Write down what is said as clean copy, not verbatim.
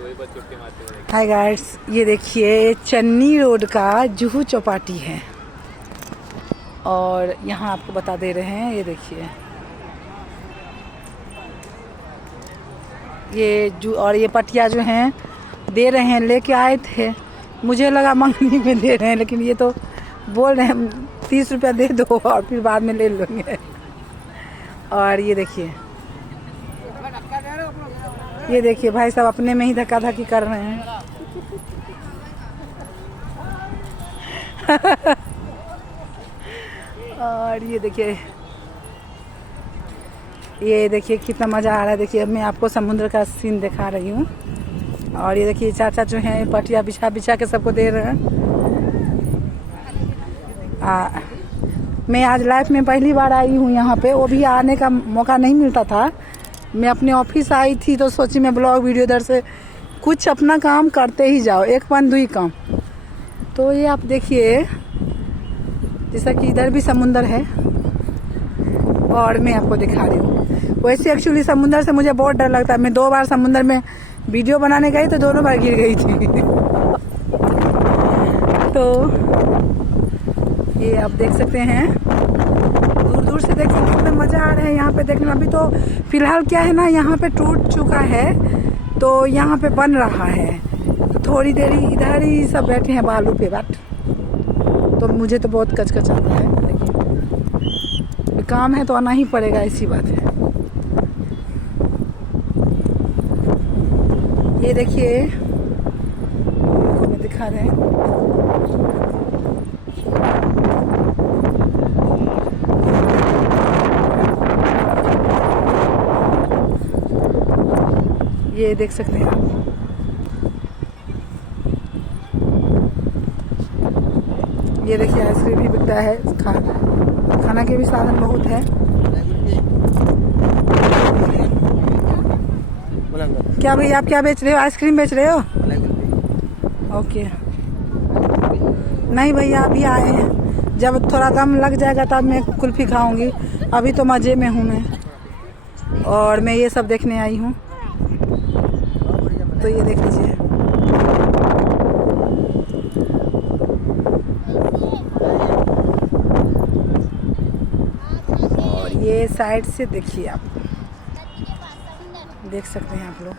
Hi guys, ये देखिए Channi road का जुहू चौपाटी है और यहाँ आपको बता दे रहे हैं। ये देखिए ये पटिया जो हैं दे रहे हैं, लेके आए थे। मुझे लगा मंगनी में दे रहे हैं, लेकिन ये तो बोल रहे हैं 30 रुपया दे दो और फिर बाद में ले लेंगे। और ये देखिए भाई साहब अपने में ही धक्का धक्की कर रहे हैं। और ये देखिए कितना मज़ा आ रहा है। देखिए मैं आपको समुद्र का सीन दिखा रही हूँ। और ये देखिए चाचा जो हैं पटिया बिछा के सबको दे रहे हैं। मैं आज लाइफ में पहली बार आई हूँ यहाँ पे, वो भी आने का मौका नहीं मिलता था। मैं अपने ऑफिस आई थी तो सोची मैं ब्लॉग वीडियो इधर से कुछ अपना काम करते ही जाओ, एक पन दुई काम। तो ये आप देखिए जैसा कि इधर भी समुंदर है और मैं आपको दिखा रही हूँ। वैसे एक्चुअली समुंदर से मुझे बहुत डर लगता है। मैं 2 बार समुंदर में वीडियो बनाने गई तो दोनों बार गिर गई थी। तो ये आप देख सकते हैं, दूर दूर से देखिए कितना मज़ा आ रहा है यहाँ पे देखने में। अभी तो फिलहाल क्या है ना, यहाँ पे टूट चुका है तो यहाँ पे बन रहा है। थोड़ी देर इधर ही सब बैठे हैं बालू पे बट तो मुझे तो बहुत कचकच आता है। देखिए काम है तो आना ही पड़ेगा, ऐसी बात है। ये देखिए मैं दिखा रहे हैं, ये देख सकते हैं आप। ये देखिए आइसक्रीम भी बिकता है, खाना के भी साधन बहुत है। क्या भैया आप क्या बेच रहे हो? आइसक्रीम बेच रहे हो? ओके। नहीं भैया अभी आए हैं, जब थोड़ा दम लग जाएगा तब मैं कुल्फी खाऊंगी। अभी तो मज़े में हूँ मैं, और मैं ये सब देखने आई हूँ। तो ये देख लीजिए, और ये साइड से देखिए आप देख सकते हैं आप लोग।